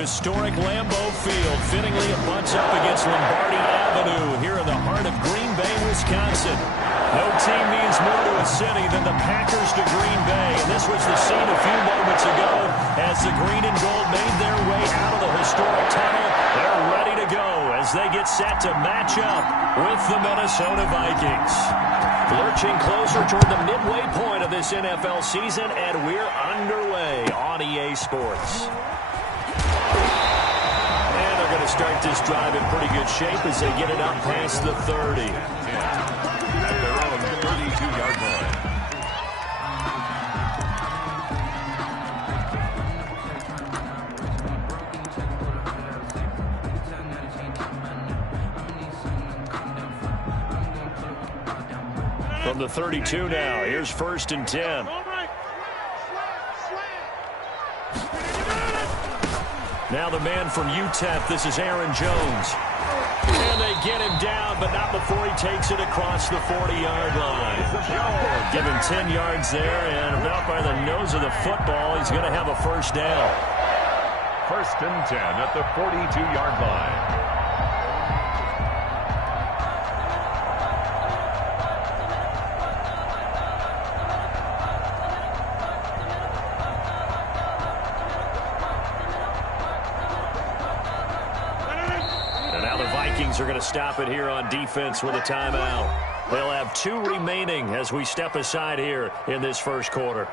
Historic Lambeau Field, fittingly it butts up against Lombardi Avenue here in the heart of Green Bay, Wisconsin. No team means more to a city than the Packers to Green Bay. And this was the scene a few moments ago as the green and gold made their way out of the historic tunnel. They're ready to go as they get set to match up with the Minnesota Vikings. Lurching closer toward the midway point of this NFL season, and we're underway on EA Sports. And they're going to start this drive in pretty good shape as they get it up past the 30. At their own 32-yard line. From the 32 now, here's 1st and 10. Now the man from UTEP, this is Aaron Jones. And they get him down, but not before he takes it across the 40-yard line. Give him 10 yards there, and about by the nose of the football, he's going to have a first down. 1st and 10 at the 42-yard line. Are going to stop it here on defense with a timeout. They'll have 2 remaining as we step aside here in this first quarter.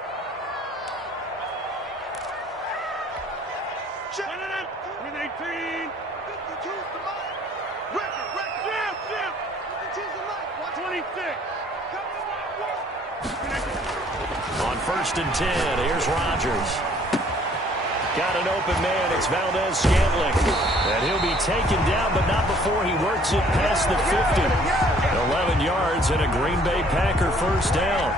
On 1st and 10, here's Rodgers. Got an open man. It's Valdez-Scantling. And he'll be taken down, but not before he works it past the 50. 11 yards and a Green Bay Packer first down.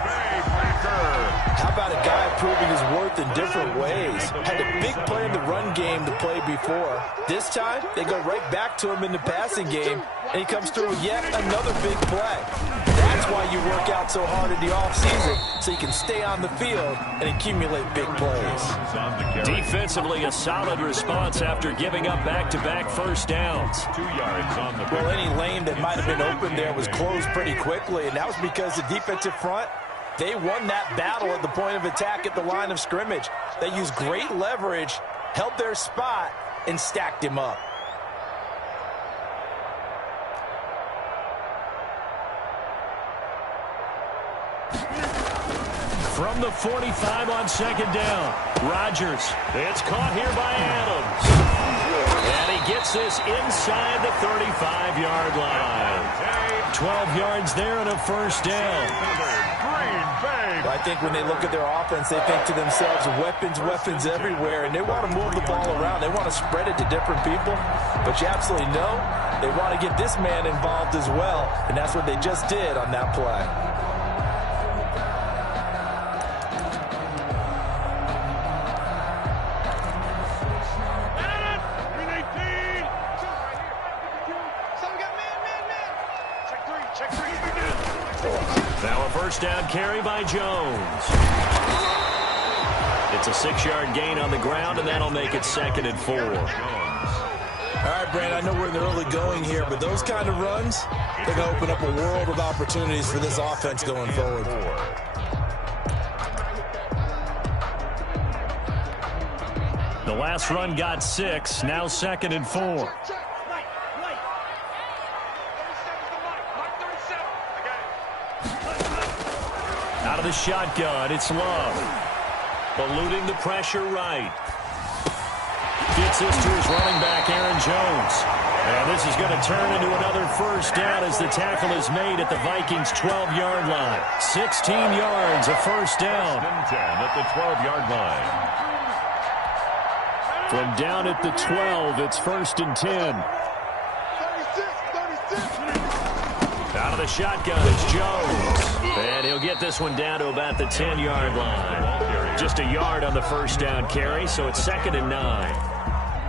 How about a guy proving his worth in different ways? Had a big play in the run game to play before. This time, they go right back to him in the passing game, and he comes through with yet another big play. That's why you work out so hard in the offseason, so you can stay on the field and accumulate big plays. Defensively, a solid response after giving up back-to-back first downs. 2 yards on the Well, any lane that might have been open there was closed pretty quickly, and that was because the defensive front, they won that battle at the point of attack at the line of scrimmage. They used great leverage, held their spot, and stacked him up. From the 45 on 2nd down, Rodgers. It's caught here by Adams. And he gets this inside the 35-yard line. 12 yards there and a first down. I think when they look at their offense, they think to themselves, weapons everywhere, and they want to move the ball around. They want to spread it to different people, but you absolutely know they want to get this man involved as well, and that's what they just did on that play. Now a first down carry by Jones. It's a 6-yard gain on the ground, and that'll make it 2nd and 4. All right, Brand, I know we're in the early going here, but those kind of runs, they're going to open up a world of opportunities for this offense going forward. The last run got 6, now 2nd and 4. Out of the shotgun, it's Love. Eluding the pressure right. Gets this to his running back, Aaron Jones. And this is going to turn into another first down as the tackle is made at the Vikings' 12-yard line. 16 yards, a first down. 10 at the 12-yard line. From down at the 12, it's 1st and 10. Out of the shotgun, it's Jones. And he'll get this one down to about the 10-yard line. Just a yard on the first down carry, so it's 2nd and 9.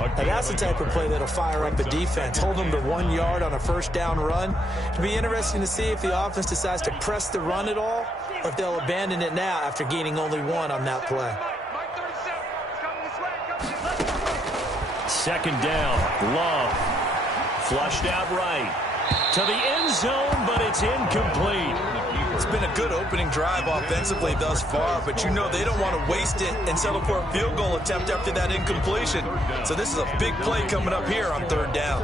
Now that's the type of play that'll fire up a defense. Hold them to 1 yard on a first down run. It'll be interesting to see if the offense decides to press the run at all, or if they'll abandon it now after gaining only 1 on that play. second down. Love. Flushed out right. To the end zone, but it's incomplete. It's been a good opening drive offensively thus far, but you know they don't want to waste it and settle for a field goal attempt after that incompletion. So this is a big play coming up here on third down.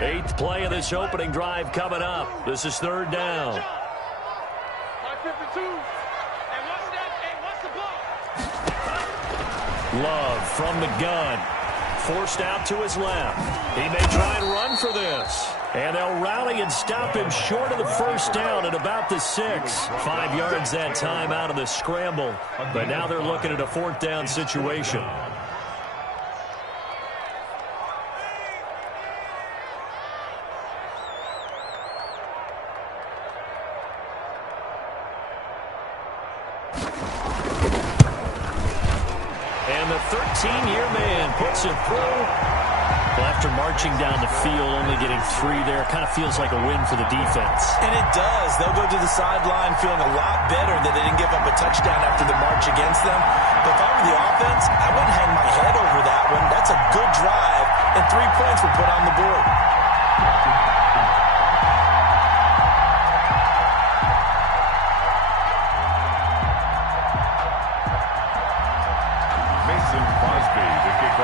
Eighth play of this opening drive coming up. This is third down. Love from the gun. Forced out to his left. He may try and run for this. And they'll rally and stop him short of the first down at about the 6. 5 yards that time out of the scramble. But now they're looking at a fourth down situation. And the 13-year man puts it through. Well, after marching down the field, only getting 3 there, kind of feels like a win for the defense. And it does. They'll go to the sideline feeling a lot better that they didn't give up a touchdown after the march against them. But if I were the offense, I wouldn't hang my head over that one. That's a good drive, and 3 points were put on the board.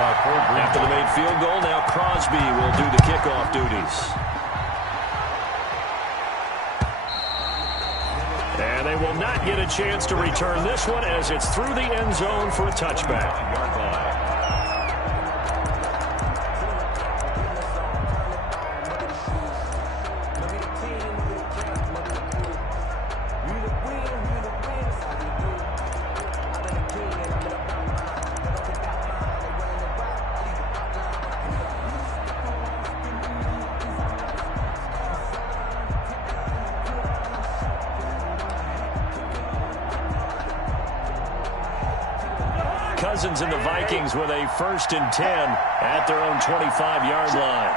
After the made field goal, now Crosby will do the kickoff duties. And they will not get a chance to return this one as it's through the end zone for a touchback. Cousins and the Vikings with a 1st and 10 at their own 25-yard line.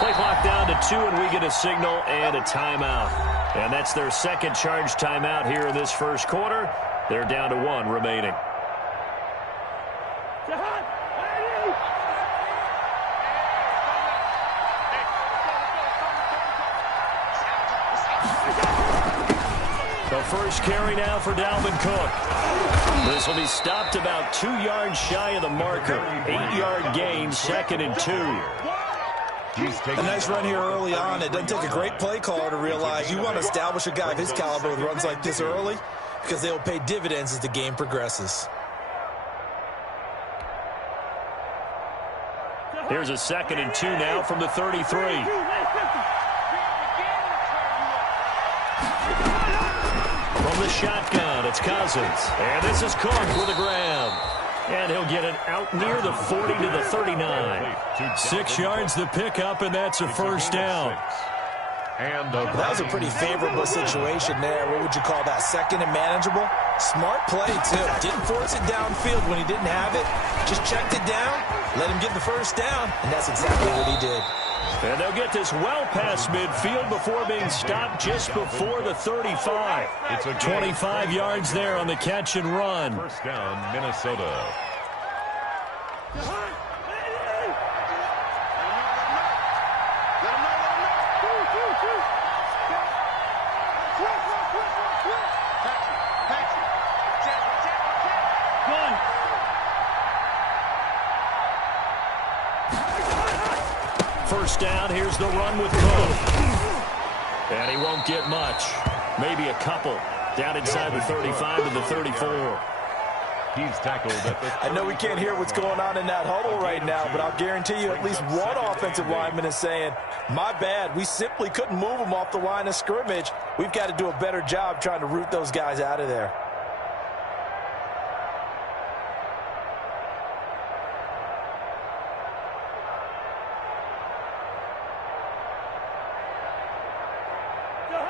Play clock down to 2, and we get a signal and a timeout. And that's their second charge timeout here in this first quarter. They're down to 1 remaining. The first carry now for Dalvin Cook. This will be stopped about 2 yards shy of the marker. 8-yard gain, 2nd and 2. A nice run here early on. It doesn't take a great play caller to realize you want to establish a guy of his caliber with runs like this early because they will pay dividends as the game progresses. Here's a 2nd and 2 now from the 33. From the shotgun, it's Cousins. And this is Cook with the grab. And he'll get it out near the 40 to the 39. 6 yards the pickup, and that's a first down. That was a pretty favorable situation there. What would you call that? 2nd and manageable? Smart play, too. Didn't force it downfield when he didn't have it. Just checked it down, let him get the first down, and that's exactly what he did. And they'll get this well past midfield before being stopped just before the 35. It's 25 yards there on the catch and run. First down, Minnesota. First down, here's the run with Cook. And he won't get much. Maybe a couple. Down inside the 35 to the 34. He's tackled at the... I know we can't hear what's going on in that huddle right now, but I'll guarantee you at least one offensive lineman is saying, my bad, we simply couldn't move them off the line of scrimmage. We've got to do a better job trying to root those guys out of there.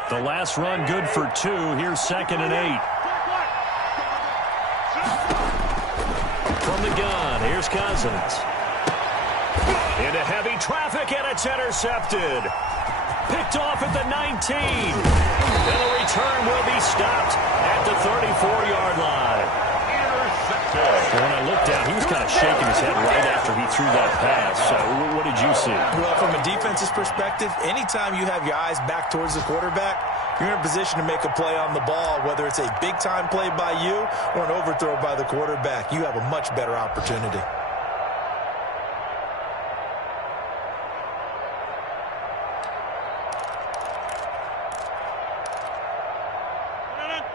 The last run good for 2. Here's 2nd and 8. From the gun, here's Cousins. Into heavy traffic, and it's intercepted. Picked off at the 19. And the return will be stopped at the 34-yard line. Intercepted. When I looked down, he was kind of shaking his head right after he threw that pass. So what did you see? Well, from a defense's perspective, anytime you have your eyes back towards the quarterback, you're in a position to make a play on the ball, whether it's a big-time play by you or an overthrow by the quarterback. You have a much better opportunity.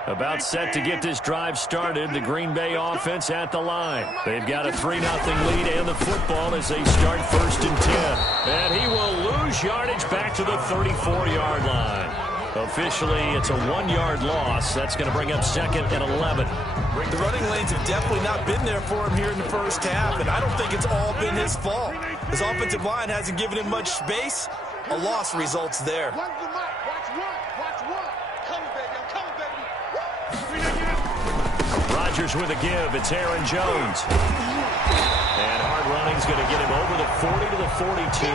About set to get this drive started, the Green Bay offense at the line. They've got a 3-0 lead and the football as they start 1st and 10. And he will lose yardage back to the 34-yard line. Officially, it's a 1-yard loss. That's going to bring up 2nd and 11. The running lanes have definitely not been there for him here in the first half, and I don't think it's all been his fault. His offensive line hasn't given him much space. A loss results there. Rodgers with a give. It's Aaron Jones. And hard running's going to get him over the 40 to the 42.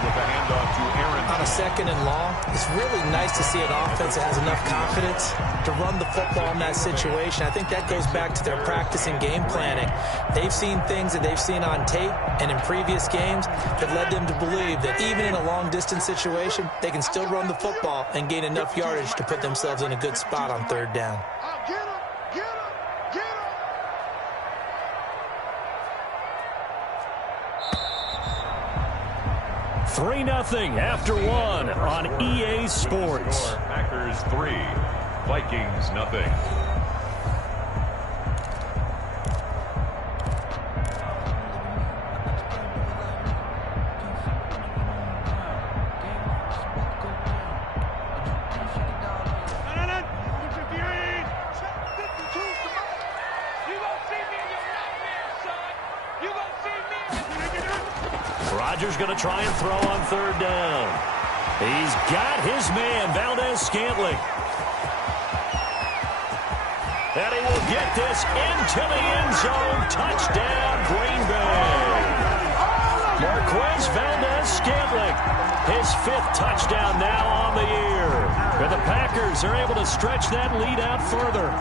With a handoff to Aaron. On a 2nd and long, it's really nice to see an offense that has enough confidence to run the football in that situation. I think that goes back to their practice and game planning. They've seen things that they've seen on tape and in previous games that led them to believe that even in a long-distance situation, they can still run the football and gain enough yardage to put themselves in a good spot on 3rd down. 3-0 after 1 on EA Sports. Packers 3, Vikings 0. Rodgers going to try and throw on 3rd down. He's got his man, Valdes-Scantling. And he will get this into the end zone. Touchdown, Green Bay. Marquez Valdes-Scantling, his 5th touchdown now on the year. And the Packers are able to stretch that lead out further.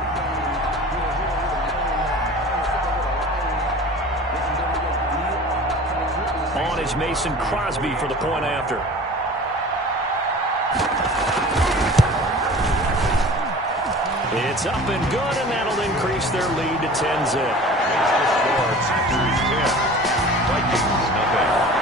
On is Mason Crosby for the point after. It's up and good, and that'll increase their lead to 10-zip. Makes the score Packers 10, Vikings 0.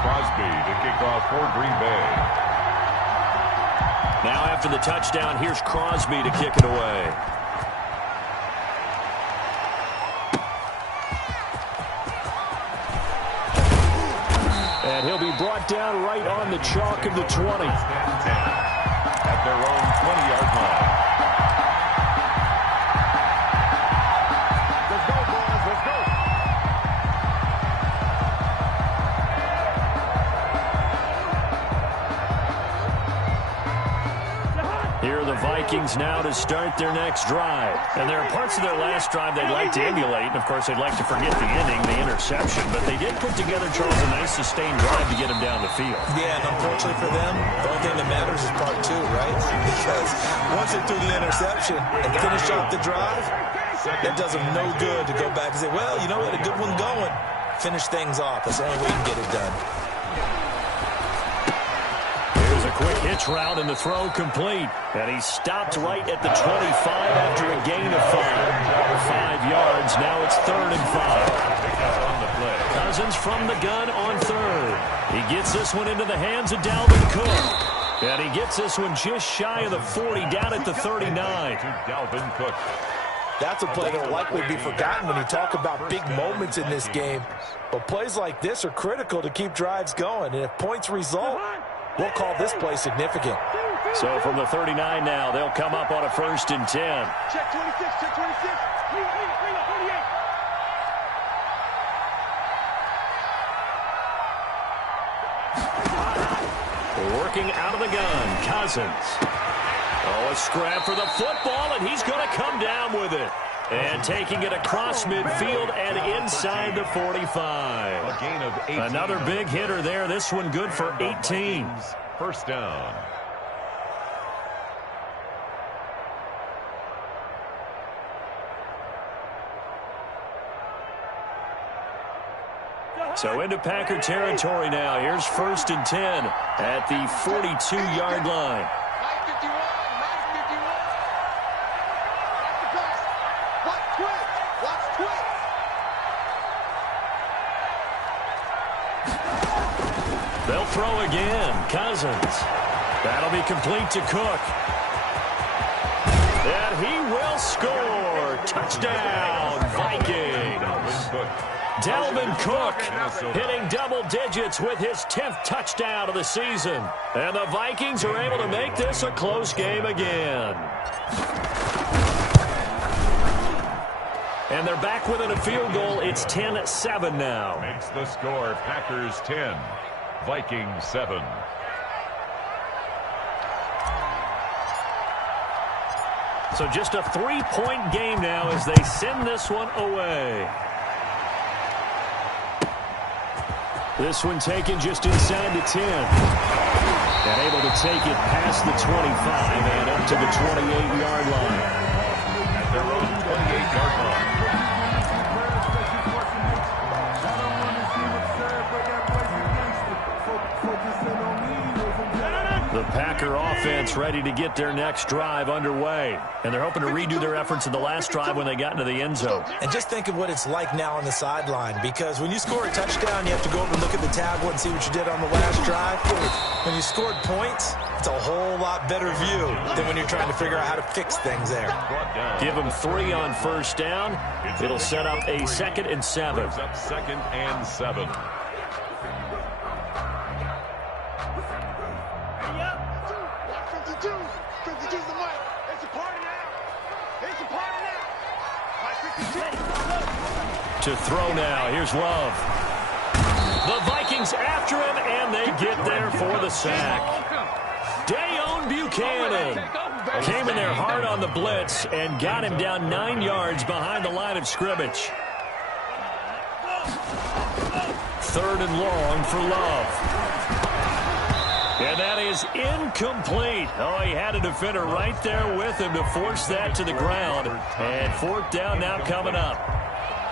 Crosby to kick off for Green Bay. Now after the touchdown, here's Crosby to kick it away. And he'll be brought down right on the chalk of the 20. At their own 20-yard line. Let's go, boys. Let's go. Here are the Vikings now to start their next drive. And there are parts of their last drive they'd like to emulate. And, of course, they'd like to forget the inning, the interception. But they did put together, Charles, a nice sustained drive to get him down the field. Yeah, and unfortunately for them, the only thing that matters is part 2, right? Because once they threw the interception and finished off the drive, that does them no good to go back and say, well, you know, we had a good one going. Finish things off. That's the only way you can get it done. A quick hitch route and the throw complete. And he stopped right at the 25 after a gain of 5 yards. Now it's 3rd and 5. On the play. Cousins from the gun on 3rd. He gets this one into the hands of Dalvin Cook. And he gets this one just shy of the 40, down at the 39. Dalvin Cook. That's a play that will likely be forgotten when you talk about big moments in this game. But plays like this are critical to keep drives going. And if points result, we'll call this play significant. So from the 39 now, they'll come up on a 1st and 10. Check 26, check 26. Bring up 38. Working out of the gun, Cousins. Oh, a scrap for the football, and he's going to come down with it. And taking it across midfield and inside the 45. A gain of 18. Another big hitter there. This one good for 18. First down. So into Packer territory now. Here's 1st and 10 at the 42-yard line. They'll throw again. Cousins. That'll be complete to Cook. And he will score. Touchdown, Vikings. Dalvin Cook hitting double digits with his 10th touchdown of the season. And the Vikings are able to make this a close game again. And they're back within a field goal. It's 10-7 now. Makes the score Packers 10, Vikings 7. So just a 3-point game now as they send this one away. This one taken just inside the 10. And able to take it past the 25 and up to the 28-yard line. At their own 28-yard line. The Packer offense ready to get their next drive underway. And they're hoping to redo their efforts in the last drive when they got into the end zone. And just think of what it's like now on the sideline, because when you score a touchdown, you have to go over and look at the tablet and see what you did on the last drive. When you scored points, it's a whole lot better view than when you're trying to figure out how to fix things there. Give them 3 on 1st down. It'll set up a 2nd and 7. Up 2nd and 7. To throw now. Here's Love. The Vikings after him, and they get there for the sack. Dayon Buchanan came in there hard on the blitz and got him down 9 yards behind the line of scrimmage. 3rd and long for Love. And that is incomplete. Oh, he had a defender right there with him to force that to the ground. And 4th down now coming up.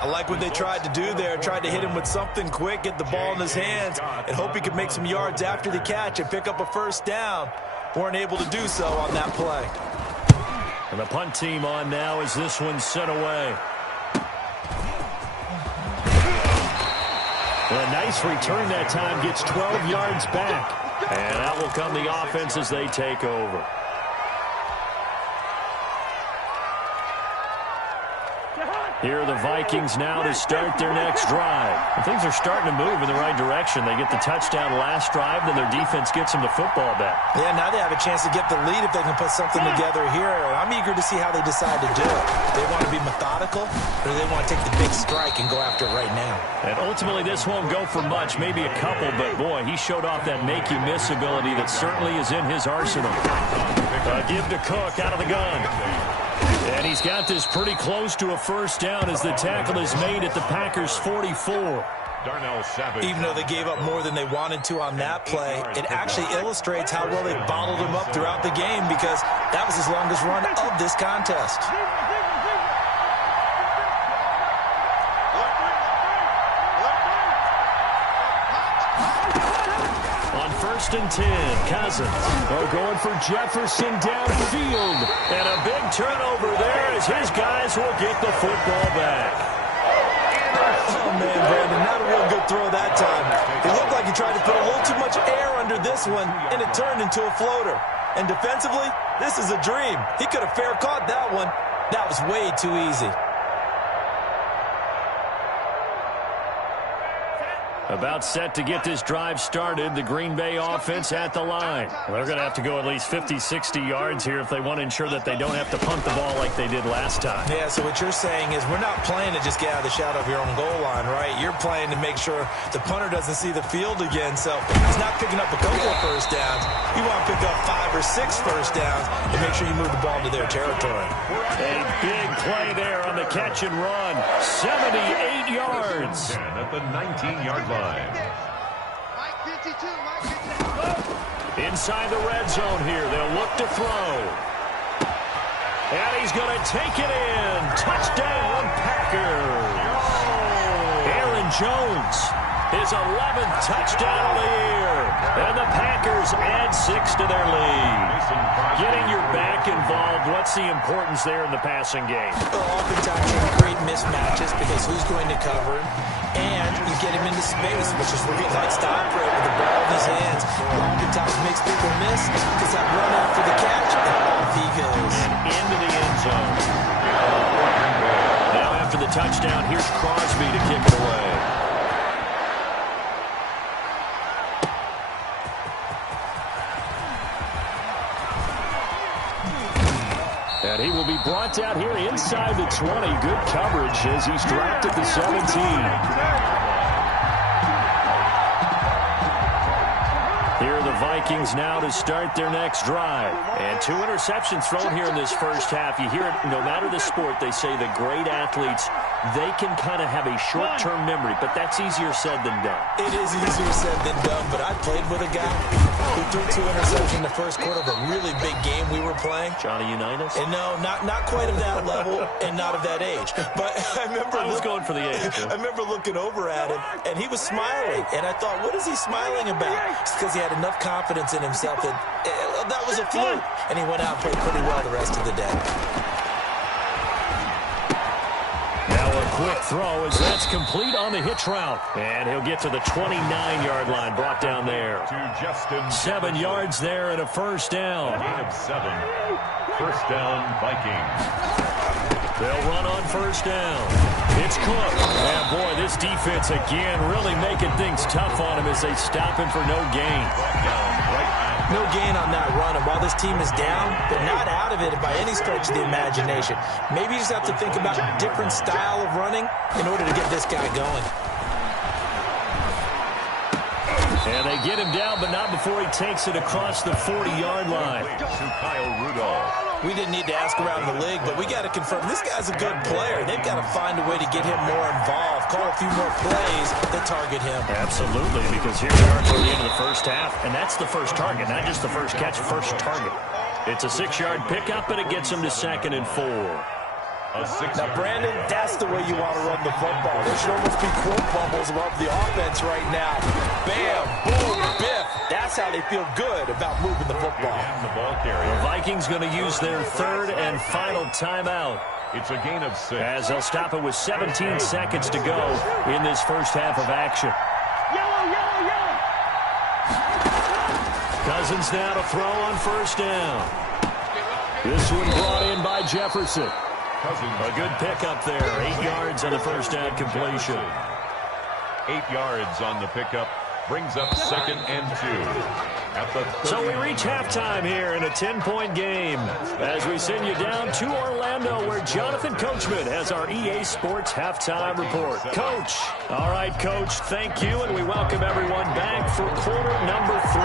I like what they tried to do there. Tried to hit him with something quick, get the ball in his hands, and hope he could make some yards after the catch and pick up a 1st down. Weren't able to do so on that play. And the punt team on now as this one's sent away. A nice return that time, gets 12 yards back. And out will come the offense as they take over. Here are the Vikings now to start their next drive. And things are starting to move in the right direction. They get the touchdown last drive, then their defense gets them the football back. Yeah, now they have a chance to get the lead if they can put something together here. I'm eager to see how they decide to do it. They want to be methodical, or do they want to take the big strike and go after it right now? And ultimately, this won't go for much, maybe a couple, but boy, he showed off that make-you-miss ability that certainly is in his arsenal. Give to Cook out of the gun. And he's got this pretty close to a 1st down as the tackle is made at the Packers' 44. Darnell Savage. Even though they gave up more than they wanted to on that play, it actually illustrates how well they bottled him up throughout the game, because that was his longest run of this contest. On 1st and 10, Cousins. Oh, going for Jefferson downfield. And a big turnover there as his guys will get the football back. Oh, man, Brandon, not a real good throw that time. It looked like he tried to put a little too much air under this one, and it turned into a floater. And defensively, this is a dream. He could have fair caught that one. That was way too easy. About set to get this drive started. The Green Bay offense at the line. Well, they're going to have to go at least 50, 60 yards here if they want to ensure that they don't have to punt the ball like they did last time. Yeah, so what you're saying is we're not playing to just get out of the shadow of your own goal line, right? You're playing to make sure the punter doesn't see the field again. So he's not picking up a couple of first downs. You want to pick up 5 or 6 first downs and make sure you move the ball into their territory. A big play there on the catch and run. 78 yards. At the 19-yard line. Inside the red zone here. They'll look to throw. And he's going to take it in. Touchdown, Packers. Aaron Jones, his 11th touchdown of the year. And the Packers add 6 to their lead. Getting your back involved, what's the importance there in the passing game? Well, oftentimes you create mismatches because who's going to cover him, and you get him into space, which is where he likes to operate with the ball in his hands. Oftentimes makes people miss because that run after the catch, and off he goes. And into the end zone. Now after the touchdown, here's Crosby to kick it away. And he will be brought down here inside the 20. Good coverage as he's dropped at the 17. Here are the Vikings now to start their next drive. And 2 interceptions thrown here in this first half. You hear it, no matter the sport, they say the great athletes, they can kind of have a short-term memory, but that's easier said than done. It is easier said than done, but I played with a guy who threw 2 interceptions in the first quarter of a really big game we were playing. Johnny Unitas? And no, not quite of that level and not of that age. But I remember I was going for the age. I remember looking over at him, and he was smiling. And I thought, what is he smiling about? It's because he had enough confidence in himself that that was a fluke. And he went out and played pretty well the rest of the day. Now a quick throw as that's complete on the hitch route. And he'll get to the 29-yard line, brought down there. To Justin. 7 yards there and a first down. Gain of 7. First down, Vikings. They'll run on first down. It's Cook. And boy, this defense again really making things tough on him as they stop him for no gain. No gain on that run, and while this team is down, they're not out of it by any stretch of the imagination. Maybe you just have to think about a different style of running in order to get this guy going. And they get him down, but not before he takes it across the 40-yard line. To Kyle Rudolph. We didn't need to ask around the league, but we got to confirm this guy's a good player. They've got to find a way to get him more involved, call a few more plays that target him. Absolutely, because here we are toward the end of the first half, and that's the first target, not just the first catch, first target. It's a 6-yard pickup, and it gets him to 2nd and 4. Now, Brandon, that's the way you want to run the football. There should almost be quote bubbles above the offense right now. Bam, boom, biff. That's how they feel good about moving the football. The Vikings going to use their 3rd and final timeout. It's a gain of 6. As they'll stop it with 17 seconds to go in this first half of action. Yellow, yellow, yellow. Cousins now to throw on first down. This one brought in by Jefferson. A good pickup there. 8 yards on the first down completion. 8 yards on the pickup. Brings up 2nd and 2. So we reach halftime here in a 10-point game as we send you down to Orlando where Jonathan Coachman has our EA Sports halftime report. Coach. All right, Coach, thank you, and we welcome everyone back for quarter number 3.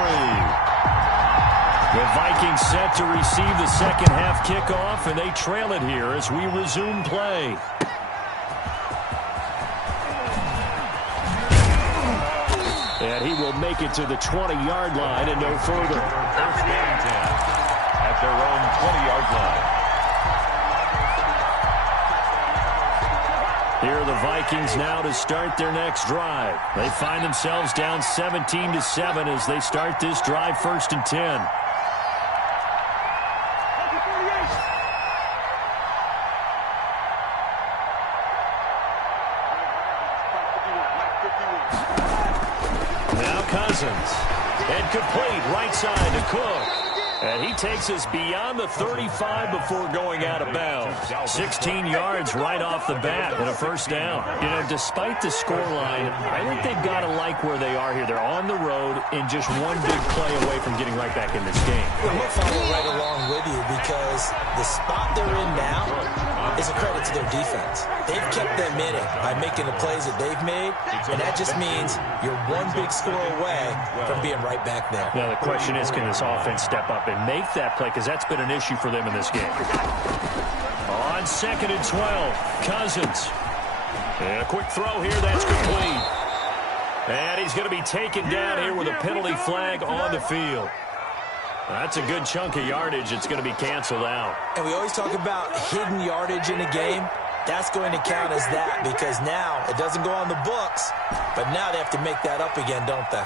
The Vikings set to receive the second half kickoff, and they trail it here as we resume play. And he will make it to the 20-yard line and no further. First and 10 at their own 20-yard line. Here are the Vikings now to start their next drive. They find themselves down 17-7 as they start this drive 1st and 10. Now Cousins. And complete right side to Cook. And he takes us beyond the 35 before going out of bounds. 16 yards right off the bat and a first down. You know, despite the scoreline, I think they've got to like where they are here. They're on the road and just one big play away from getting right back in this game. I'm going to follow right along with you because the spot they're in now is a credit to their defense. They've kept them in it by making the plays that they've made, and that just means you're one big score away from being right back there. Now, the question is, can this offense step up and make that play, because that's been an issue for them in this game. On 2nd and 12, Cousins. And a quick throw here, that's complete. And he's going to be taken down here with a penalty flag on the field. That's a good chunk of yardage. It's going to be canceled out. And we always talk about hidden yardage in a game. That's going to count as that because now it doesn't go on the books, but now they have to make that up again, don't they?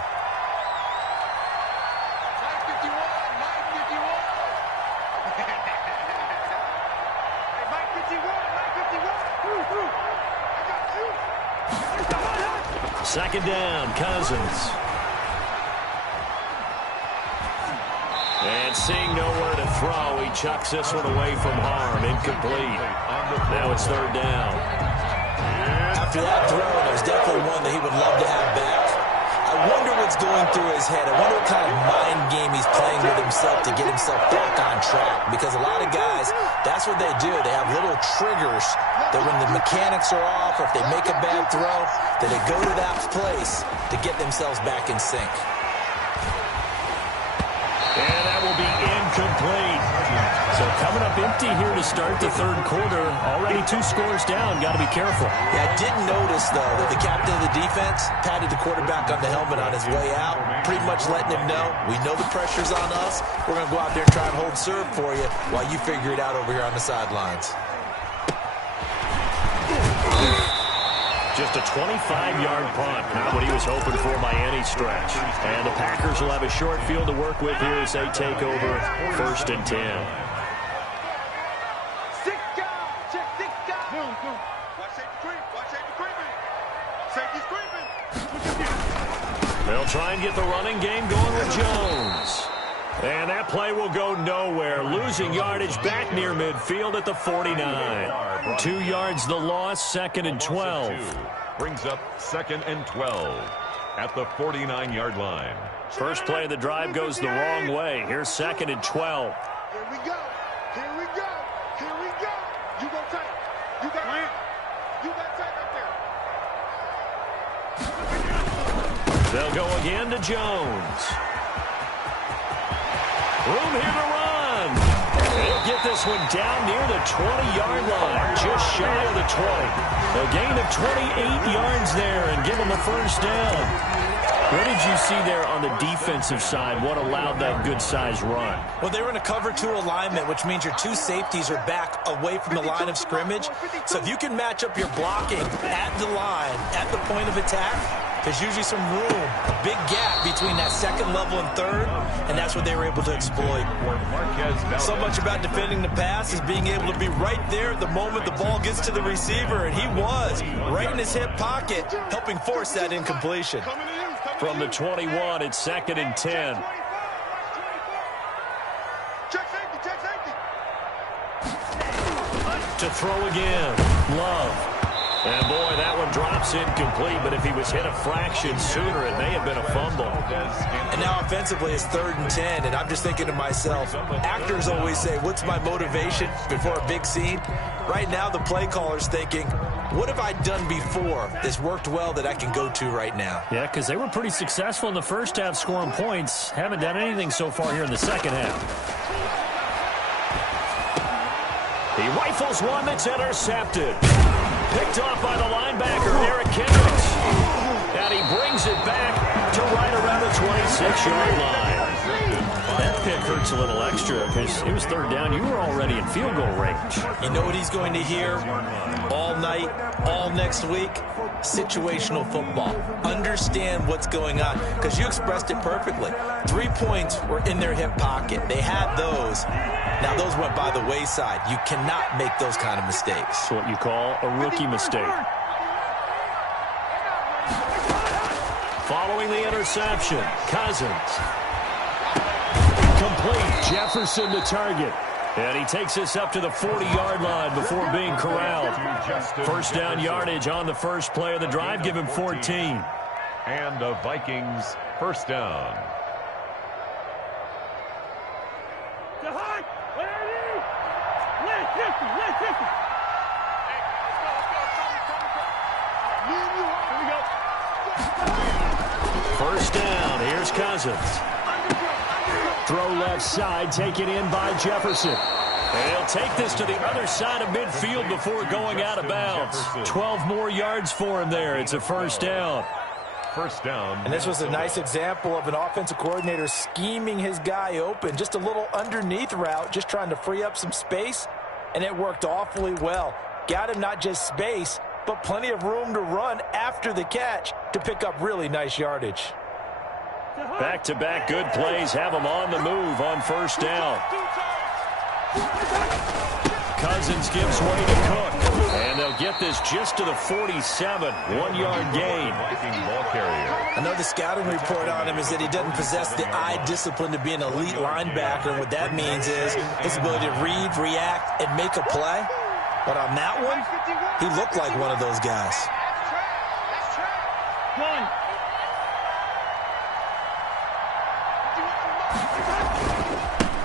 Second down, Cousins. And seeing nowhere to throw, he chucks this one away from harm. Incomplete. Now it's 3rd down. After that throw, it was definitely one that he would love to have back. I wonder what's going through his head. I wonder what kind of mind game he's playing with himself to get himself back on track. Because a lot of guys, that's what they do. They have little triggers that when the mechanics are off or if they make a bad throw, that they go to that place to get themselves back in sync. And that will be incomplete. So coming up empty here to start the 3rd quarter. Already 2 scores down. Got to be careful. Yeah, I did notice, though, that the captain of the defense patted the quarterback on the helmet on his way out, pretty much letting him know, we know the pressure's on us. We're going to go out there and try and hold serve for you while you figure it out over here on the sidelines. Just a 25-yard punt. Not what he was hoping for by any stretch. And the Packers will have a short field to work with here as they take over 1st and 10. They'll try and get the running game going with Jones. And that play will go nowhere. Losing yardage back near midfield at the 49. 2 yards the loss, 2nd and 12. Brings up 2nd and 12 at the 49-yard line. First play of the drive goes the wrong way. Here's 2nd and 12. Here we go. Here we go. Here we go. You go tight. You got it. You got tight right there. They'll go again to Jones. Room here to run. They'll get this one down near the 20-yard line, just shy of the 20. A gain of 28 yards there and give them a first down. What did you see there on the defensive side? What allowed that good-sized run? Well, they were in a cover 2 alignment, which means your 2 safeties are back away from the line of scrimmage. So if you can match up your blocking at the line, at the point of attack, there's usually some room, a big gap between that 2nd level and 3rd, and that's what they were able to exploit. So much about defending the pass is being able to be right there at the moment the ball gets to the receiver, and he was right in his hip pocket, helping force that incompletion. From the 21, it's 2nd and 10. Check safety, check safety. To throw again, Love. And boy, that one drops incomplete, but if he was hit a fraction sooner, it may have been a fumble. And now offensively, it's 3rd and 10, and I'm just thinking to myself, actors always say, what's my motivation before a big scene? Right now, the play caller's thinking, what have I done before that's worked well that I can go to right now? Yeah, because they were pretty successful in the first half scoring points. Haven't done anything so far here in the second half. He rifles one that's intercepted. Picked off by the linebacker, Eric Kendricks. And he brings it back to right around the 26-yard line. That pick hurts a little extra because it was 3rd down. You were already in field goal range. You know what he's going to hear all night, all next week? Situational football. Understand what's going on, because you expressed it perfectly. 3 points were in their hip pocket. They had those. Now, those went by the wayside. You cannot make those kind of mistakes. That's what you call a rookie mistake. Following the interception, Cousins. complete. Jefferson the target. And he takes us up to the 40-yard line before being corralled. First down yardage on the first play of the drive. Give him 14. And the Vikings first down. First down. Here's Cousins. Throw left side, taken in by Jefferson. And he'll take this to the other side of midfield before going out of bounds. 12 more yards for him there. It's a first down. First down. And this was a nice example of an offensive coordinator scheming his guy open. Just a little underneath route, just trying to free up some space. And it worked awfully well. Got him not just space, but plenty of room to run after the catch to pick up really nice yardage. Back-to-back good plays have him on the move on first down. Cousins gives way to Cook. And they'll get this just to the 47. 1-yard gain. Viking ball carrier. I know the scouting report on him is that he doesn't possess the eye discipline to be an elite linebacker. And what that means is his ability to read, react, and make a play. But on that one, he looked like one of those guys.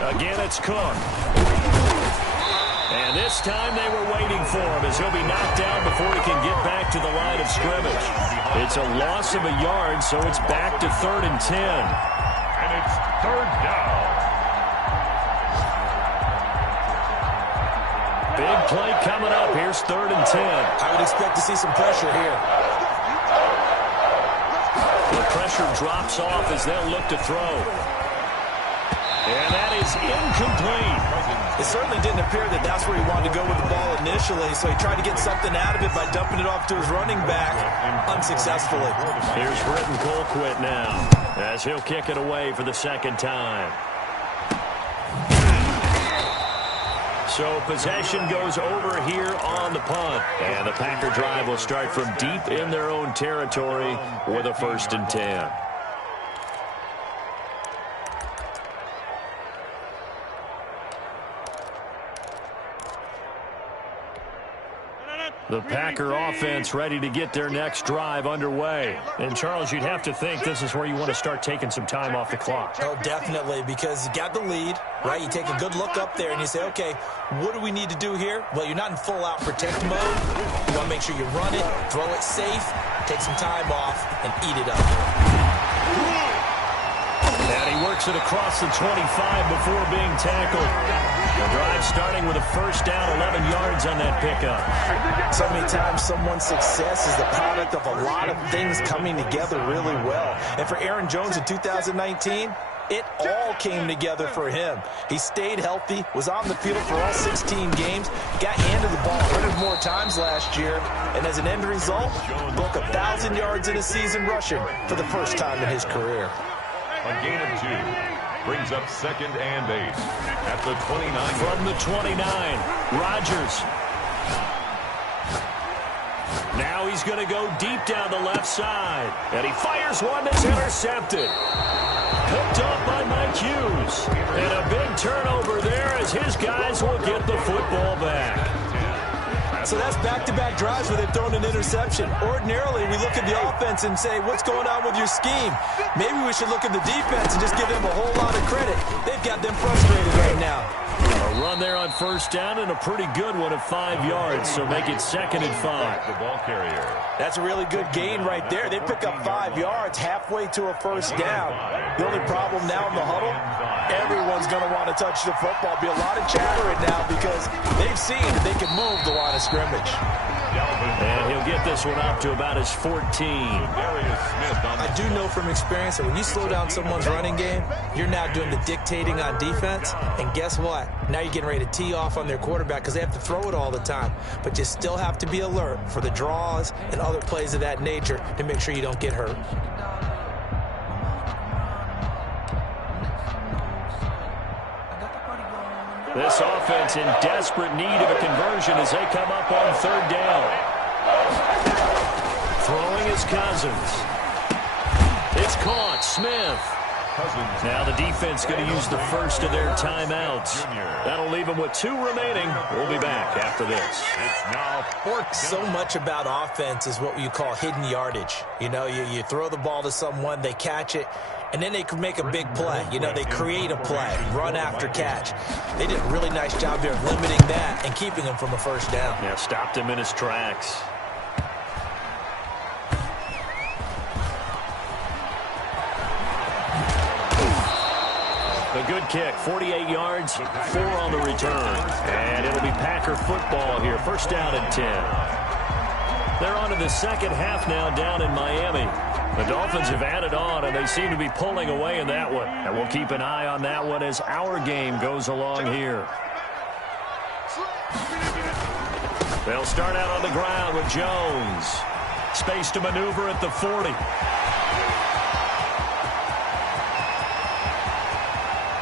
Again, it's Cook. And this time they were waiting for him as he'll be knocked down before he can get back to the line of scrimmage. It's a loss of a yard, so it's back to 3rd and 10. And it's 3rd down. Big play coming up. Here's 3rd and 10. I would expect to see some pressure here. The pressure drops off as they'll look to throw. And that is incomplete. It certainly didn't appear that that's where he wanted to go with the ball initially, so he tried to get something out of it by dumping it off to his running back unsuccessfully. Here's Britton Colquitt now as he'll kick it away for the second time. So possession goes over here on the punt. And the Packer drive will start from deep in their own territory with a 1st and 10. The Packer offense ready to get their next drive underway. And, Charles, you'd have to think this is where you want to start taking some time off the clock. Oh, definitely, because you got the lead, right? You take a good look up there and you say, okay, what do we need to do here? Well, you're not in full-out protect mode. You want to make sure you run it, throw it safe, take some time off, and eat it up. And he works it across the 25 before being tackled. The drive starting with a first down, 11 yards on that pickup. So many times someone's success is the product of a lot of things coming together really well. And for Aaron Jones in 2019, it all came together for him. He stayed healthy, was on the field for all 16 games, got handed the ball 100 more times last year, and as an end result, broke 1,000 yards in a season rushing for the first time in his career. A gain of 2. Brings up 2nd and 8 at the 29. From the 29, Rodgers. Now he's going to go deep down the left side. And he fires one that's intercepted. Picked off by Mike Hughes. And a big turnover there as his guys will get the football back. So that's back-to-back drives where they've thrown an interception. Ordinarily, we look at the offense and say, what's going on with your scheme? Maybe we should look at the defense and just give them a whole lot of credit. They've got them frustrated right now. A run there on first down and a pretty good one of 5 yards, so make it 2nd and 5. The ball carrier. That's a really good gain right there. They pick up 5 yards halfway to a first down. The only problem now in the huddle, everyone's going to want to touch the football. Be a lot of chattering now because they've seen that they can move the line of scrimmage. And he'll get this one up to about his 14. I do know from experience that when you slow down someone's running game, you're now doing the dictating on defense. And guess what? Now you're getting ready to tee off on their quarterback because they have to throw it all the time. But you still have to be alert for the draws and other plays of that nature to make sure you don't get hurt. This offense in desperate need of a conversion as they come up on 3rd down. Throwing is Cousins. It's caught. Smith. Cousins. Now the defense going to use the first of their timeouts. That'll leave them with 2 remaining. We'll be back after this. It's now 4th down. So much about offense is what you call hidden yardage. You know, you throw the ball to someone, they catch it, and then they can make a big play. You know, they create a play, run after catch. They did a really nice job here of limiting that and keeping him from a first down. Yeah, stopped him in his tracks. A good kick, 48 yards, 4 on the return. And it'll be Packer football here, first down and 10. They're on to the second half now down in Miami. The Dolphins have added on, and they seem to be pulling away in that one. And we'll keep an eye on that one as our game goes along here. They'll start out on the ground with Jones. Space to maneuver at the 40.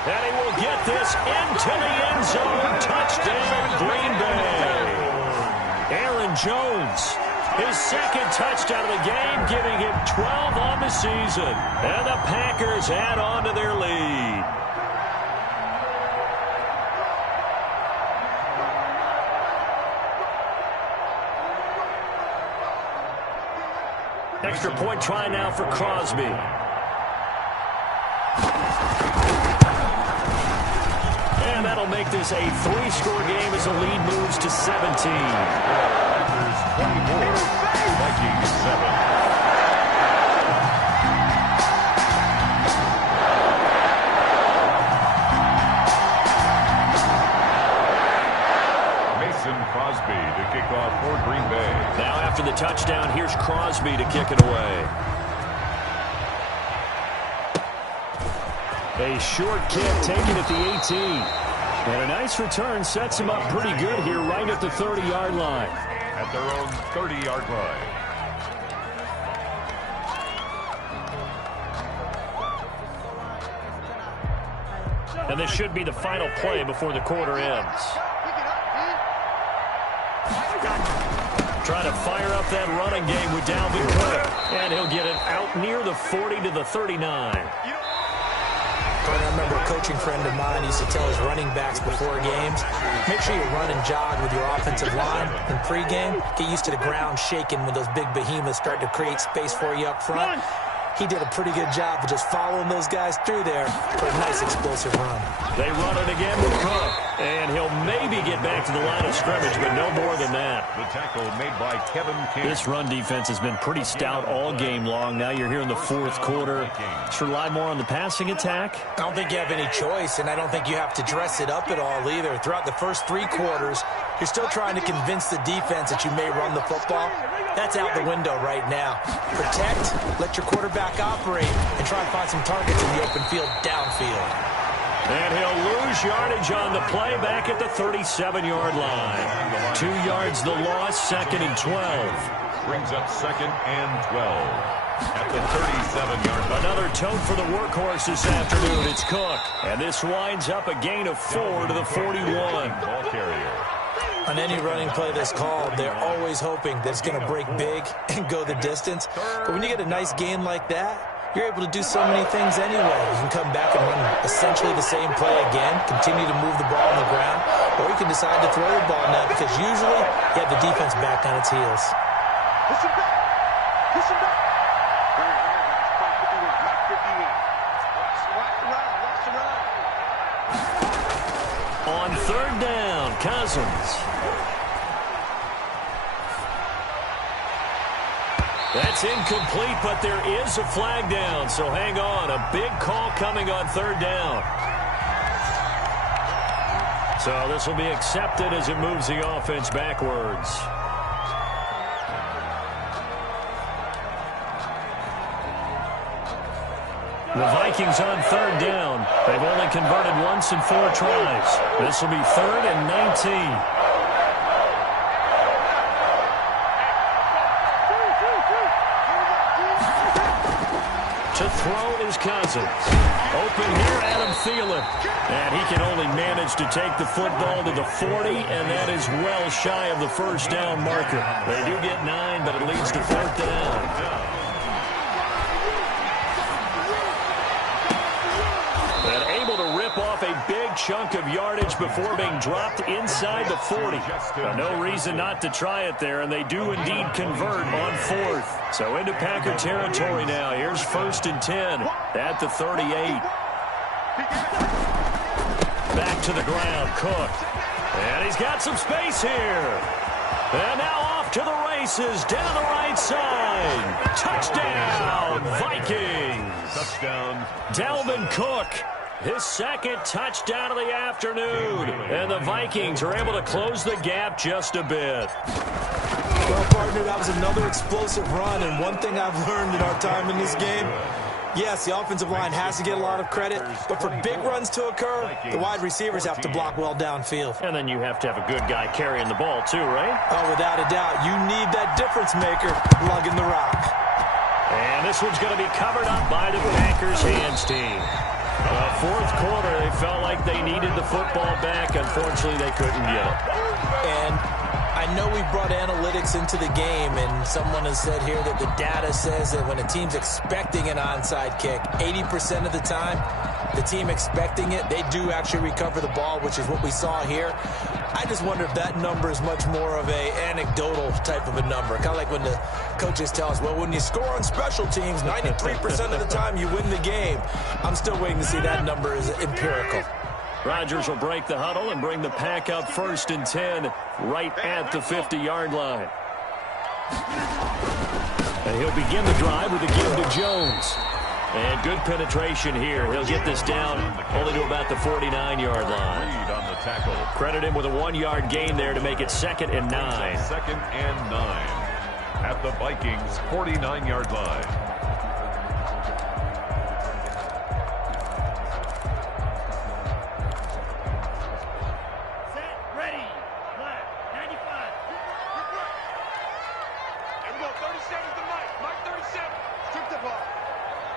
And he will get this into the end zone. Touchdown, Green Bay. Aaron Jones, his second touchdown of the game, giving him 12 on the season. And the Packers add on to their lead. Extra point try now for Crosby. And that'll make this a 3-score game as the lead moves to 17. Packers 24, Vikings 7. Mason Crosby to kick off for Green Bay. Now after the touchdown, here's Crosby to kick it away. A short kick taken at the 18. And a nice return sets him up pretty good here right at the 30-yard line. At their own 30-yard line. And this should be the final play before the quarter ends. Trying to fire up that running game with Dalvin Cook. And he'll get it out near the 40 to the 39. I remember a coaching friend of mine used to tell his running backs before games, make sure you run and jog with your offensive line in pregame. Get used to the ground shaking when those big behemoths start to create space for you up front. He did a pretty good job of just following those guys through there for a nice explosive run. They run it again with Cook, and he'll maybe get back to the line of scrimmage, but no more than that. The tackle made by Kevin King. This run defense has been pretty stout all game long. Now you're here in the fourth quarter. Should rely more on the passing attack? I don't think you have any choice, and I don't think you have to dress it up at all either. Throughout the first 3 quarters, you're still trying to convince the defense that you may run the football. That's out the window right now. Protect, let your quarterback operate, and try and find some targets in the open field downfield. And he'll lose yardage on the play back at the 37-yard line. 2 yards the loss, 2nd and 12. Brings up 2nd and 12. At the 37-yard line. Another tote for the workhorse this afternoon. It's Cook. And this winds up a gain of 4 to the 41. Ball carrier. On any running play that's called, they're always hoping that it's going to break big and go the distance. But when you get a nice gain like that, you're able to do so many things anyway. You can come back and run essentially the same play again, continue to move the ball on the ground, or you can decide to throw the ball now because usually you have the defense back on its heels. Push him back. Push him back. On 3rd down, Cousins. That's incomplete, but there is a flag down, so hang on. A big call coming on 3rd down. So this will be accepted as it moves the offense backwards. The Vikings on 3rd down. They've only converted once in 4 tries. This will be 3rd and 19. To throw is Cousins. Open here, Adam Thielen. And he can only manage to take the football to the 40, and that is well shy of the first down marker. They do get 9, but it leads to 4th down. off a big chunk of yardage before being dropped inside the 40. No reason not to try it there, and they do indeed convert on 4th. So into Packer territory now. Here's 1st and 10 at the 38. Back to the ground, Cook. And he's got some space here. And now off to the races, down the right side. Touchdown, Vikings. Touchdown. Dalvin Cook, his 2nd touchdown of the afternoon. And the Vikings are able to close the gap just a bit. Well, partner, that was another explosive run. And one thing I've learned in our time in this game, yes, the offensive line has to get a lot of credit, but for big runs to occur, the wide receivers have to block well downfield. And then you have to have a good guy carrying the ball too, right? Oh, without a doubt. You need that difference maker lugging the rock. And this one's going to be covered up by the Packers hands team. 4th quarter, they felt like they needed the football back. Unfortunately, they couldn't get it. And I know we brought analytics into the game, and someone has said here that the data says that when a team's expecting an onside kick, 80% of the time, the team expecting it, they do actually recover the ball, which is what we saw here. I just wonder if that number is much more of a anecdotal type of a number. Kind of like when the coaches tell us, well, when you score on special teams, 93% of the time you win the game. I'm still waiting to see that number is empirical. Rodgers will break the huddle and bring the Pack up 1st and 10 right at the 50-yard line. And he'll begin the drive with a give to Jones. And good penetration here. He'll get this down only to about the 49-yard line. On the tackle. Credit him with a 1-yard gain there to make it 2nd and 9. 2nd and 9 at the Vikings' 49-yard line.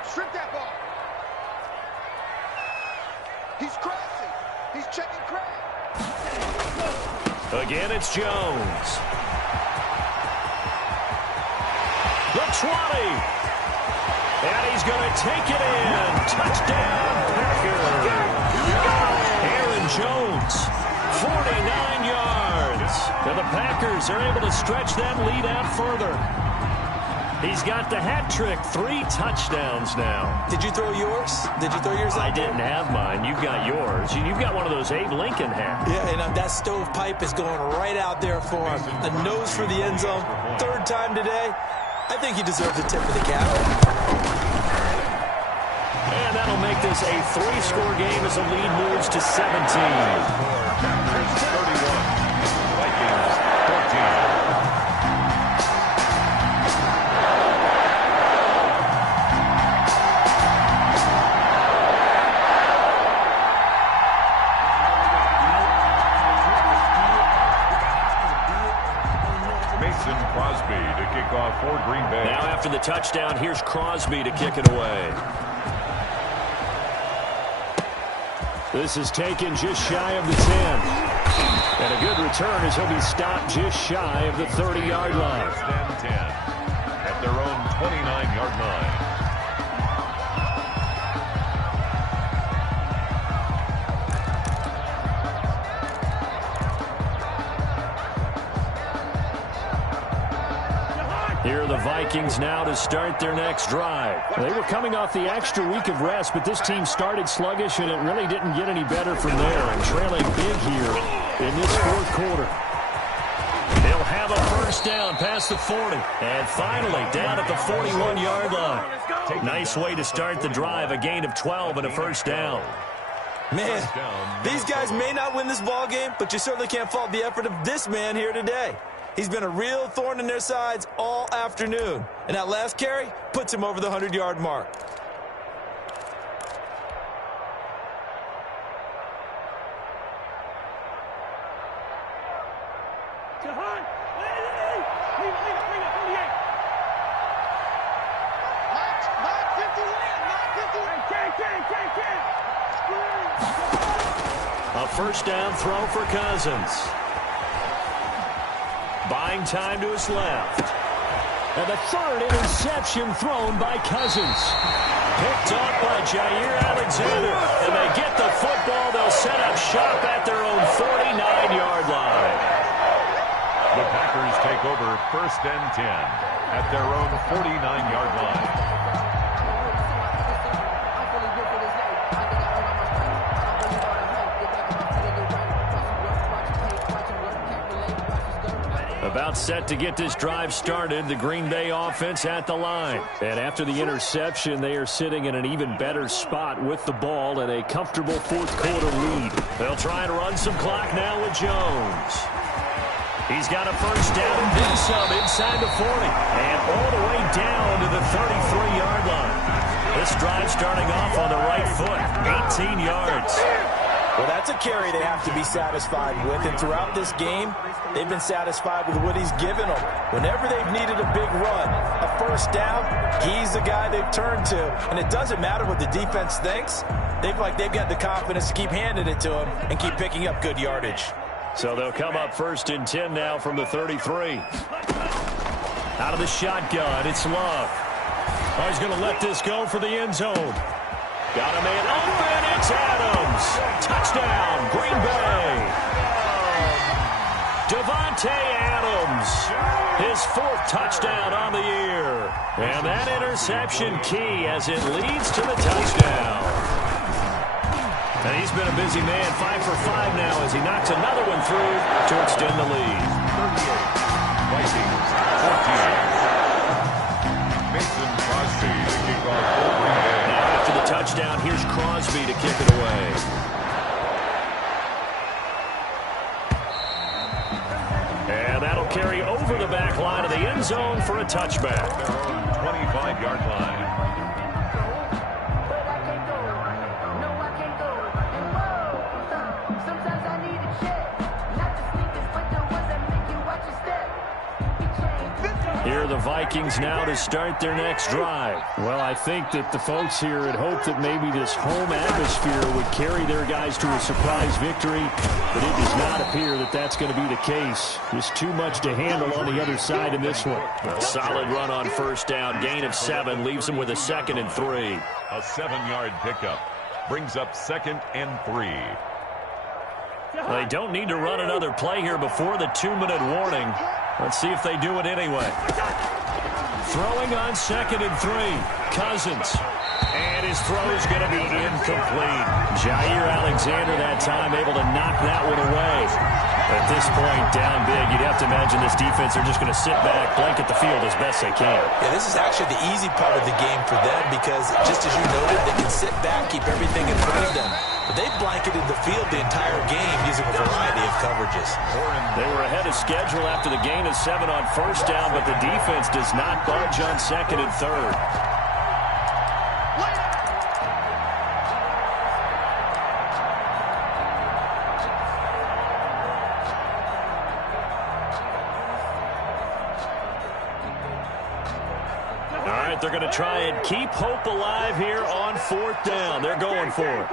Strip that ball. He's crossing. He's checking crack. Again, it's Jones. The 20. And he's going to take it in. Touchdown, Packers. Aaron Jones, 49 yards. And the Packers are able to stretch that lead out further. He's got the hat trick, 3 touchdowns now. Did you throw yours? Did you throw yours out? I didn't have mine. You've got yours. You've got one of those Abe Lincoln hats. Yeah, and that stovepipe is going right out there for him. A nose for the end zone. 3rd time today. I think he deserves a tip of the cap. And that'll make this a 3-score game as the lead moves to 17. 31. Vikings 14. Crosby to kick off for Green Bay. Now after the touchdown, here's Crosby to kick it away. This is taken just shy of the 10. And a good return as he'll be stopped just shy of the 30-yard line. 10 at their own 29-yard line. Here are the Vikings now to start their next drive. They were coming off the extra week of rest, but this team started sluggish, and it really didn't get any better from there. And trailing big here in this 4th quarter. They'll have a 1st down past the 40. And finally down at the 41-yard line. Nice way to start the drive, a gain of 12 and a 1st down. Man, these guys may not win this ball game, but you certainly can't fault the effort of this man here today. He's been a real thorn in their sides all afternoon. And that last carry puts him over the 100-yard mark. A 1st down throw for Cousins. Buying time to his left. And the 3rd interception thrown by Cousins. Picked up by Jair Alexander. And they get the football. They'll set up shop at their own 49-yard line. The Packers take over 1st and 10 at their own 49-yard line. About set to get this drive started, the Green Bay offense at the line. And after the interception, they are sitting in an even better spot with the ball and a comfortable fourth-quarter lead. They'll try and run some clock now with Jones. He's got a first down and then some inside the 40. And all the way down to the 33-yard line. This drive starting off on the right foot, 18 yards. Well, that's a carry they have to be satisfied with. And throughout this game, they've been satisfied with what he's given them. Whenever they've needed a big run, a first down, he's the guy they've turned to. And it doesn't matter what the defense thinks. They've got the confidence to keep handing it to him and keep picking up good yardage. So they'll come up 1st and 10 now from the 33. Out of the shotgun, it's Love. Oh, he's going to let this go for the end zone. Got a man open, it's Adams. Touchdown, Green Bay. Davante Adams, his 4th touchdown on the year. And that interception key as it leads to the touchdown. And he's been a busy man, 5 for 5 now as he knocks another one through to extend the lead. 38, Vikings, 14. Mason Crosby to kick off for Green Bay. Now after the touchdown, here's Crosby to kick it away. And that'll carry over the back line of the end zone for a touchback. Their own 25-yard line. Here are the Vikings now to start their next drive. Well, I think that the folks here had hoped that maybe this home atmosphere would carry their guys to a surprise victory, but it does not appear that that's going to be the case. Just too much to handle on the other side in this one. A solid run on first down, gain of 7, leaves them with a 2nd and 3. A 7-yard pickup brings up 2nd and 3. They don't need to run another play here before the 2-minute warning. Let's see if they do it anyway. Throwing on 2nd and 3. Cousins. And his throw is going to be incomplete. Jair Alexander that time able to knock that one away. At this point, down big, you'd have to imagine this defense are just going to sit back, blanket the field as best they can. Yeah, this is actually the easy part of the game for them because, just as you noted, they can sit back, keep everything in front of them. But they've blanketed the field the entire game using a variety of coverages. They were ahead of schedule after the gain of 7 on first down, but the defense does not budge on 2nd and 3rd. They're going to try and keep hope alive here on 4th down. They're going for it.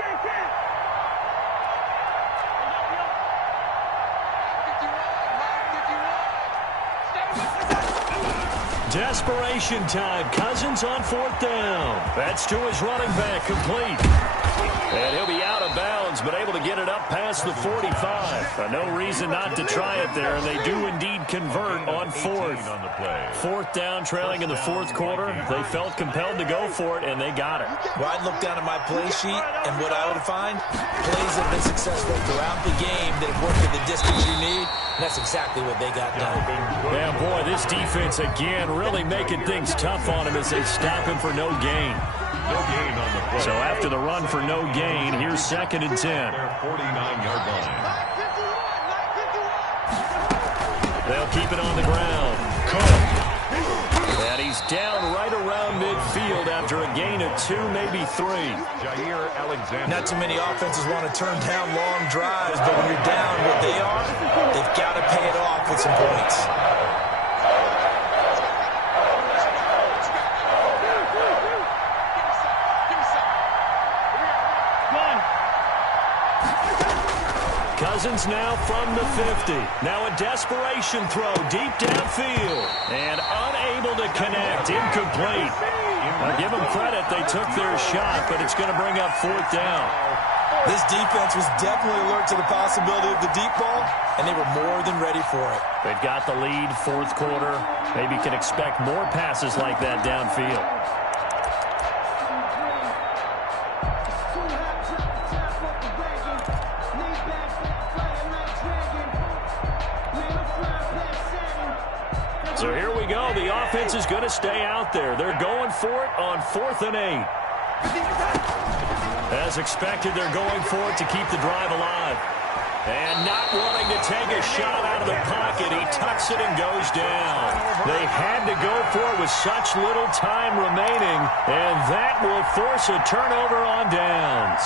Desperation time. Cousins on 4th down. That's to his running back, complete. And he'll be out of bounds, but able to get it up past the 45. No reason not to try it there, and they do indeed convert on 4th. 4th down, trailing in the 4th quarter. They felt compelled to go for it, and they got it. Well, I'd look down at my play sheet, and what I would find, plays have been successful throughout the game that have worked at the distance you need, and that's exactly what they got done. Yeah, boy, this defense, again, really making things tough on him as they stop him for no gain. No gain on the play. So after the run for no gain, here's 2nd and 10. Their 49-yard line. They'll keep it on the ground. Cook. And he's down right around midfield after a gain of 2, maybe 3. Jair Alexander. Not too many offenses want to turn down long drives, but when you're down what they are, they've got to pay it off with some points. Cousins now from the 50. Now a desperation throw deep downfield. And unable to connect. Incomplete. I'll give them credit. They took their shot, but it's going to bring up 4th down. This defense was definitely alert to the possibility of the deep ball, and they were more than ready for it. They've got the lead, fourth quarter. Maybe can expect more passes like that downfield. So here we go. The offense is going to stay out there. They're going for it on 4th and 8. As expected, they're going for it to keep the drive alive. And not wanting to take a shot out of the pocket, he tucks it and goes down. They had to go for it with such little time remaining, and that will force a turnover on downs.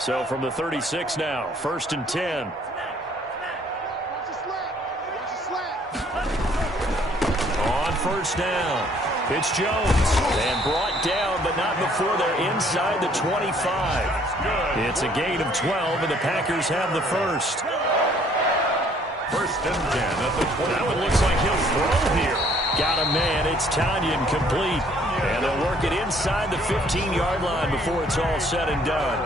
So from the 36 now, 1st and 10. On 1st down, it's Jones. And brought down, but not before they're inside the 25. It's a gain of 12, and the Packers have the first. 1st and 10 at the 20. That one looks like he'll throw here. Got a man. It's Tanyan complete. And they'll work it inside the 15-yard line before it's all said and done.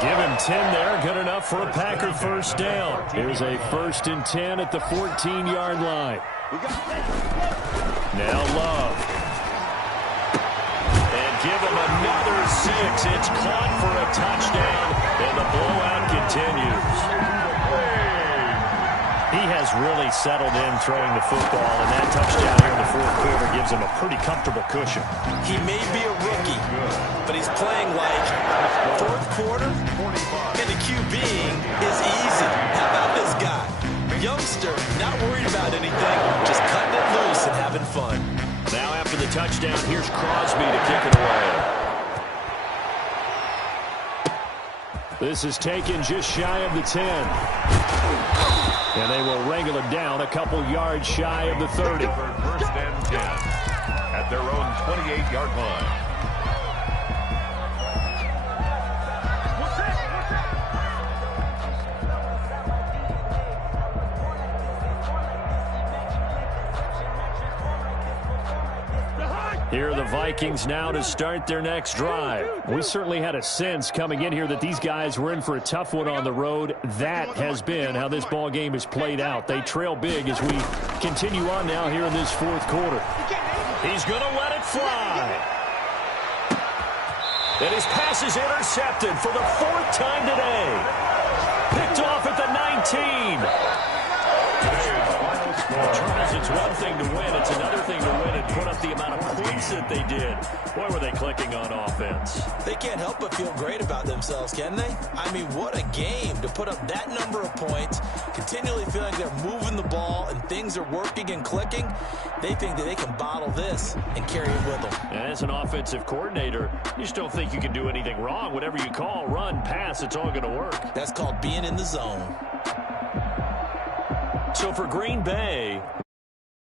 Give him 10 there. Good enough for a Packer first down. Here's a 1st and 10 at the 14-yard line. Now Love. And give him another 6. It's caught for a touchdown, and the blowout continues. He has really settled in throwing the football, and that touchdown here in the 4th quarter gives him a pretty comfortable cushion. He may be a rookie, but he's playing like 4th quarter, and the QBing is easy. How about this guy? Youngster, not worried about anything, just cutting it loose and having fun. Now after the touchdown, here's Crosby to kick it away. This is taken just shy of the 10. And they will wrangle it down a couple yards shy of the 30. 1st and 10 at their own 28-yard line. Here are the Vikings now to start their next drive. We certainly had a sense coming in here that these guys were in for a tough one on the road. That has been how this ball game has played out. They trail big as we continue on now here in this 4th quarter. He's going to let it fly. And his pass is intercepted for the 4th time today. Picked off at the 19. Charles, it's one thing to win. It's another thing to win and put up the amount of points that they did. Boy, were they clicking on offense. They can't help but feel great about themselves, can they? I mean, what a game to put up that number of points, continually feeling they're moving the ball and things are working and clicking. They think that they can bottle this and carry it with them. And as an offensive coordinator, you just don't think you can do anything wrong. Whatever you call, run, pass, it's all going to work. That's called being in the zone. So for Green Bay,